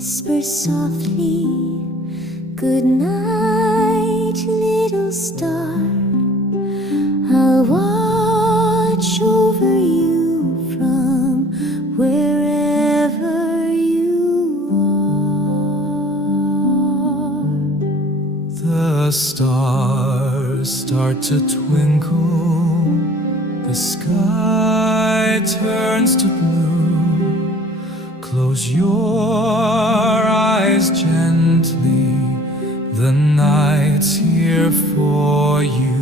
whisper softly, "Good night, little star. I'll watch over you from wherever you are." The stars start to twinkle, the sky turns to blue. Close your eyes gently, the night's here for you.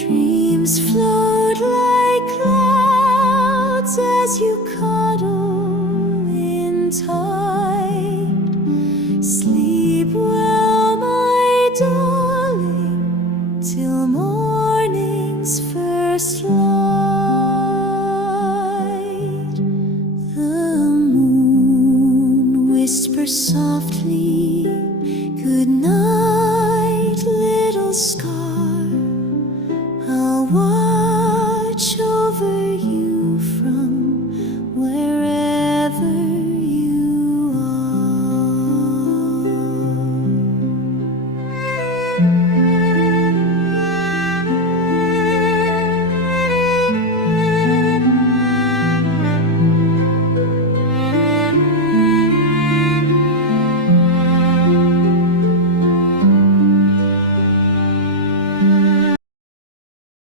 Dreams float like clouds as you cuddle in time.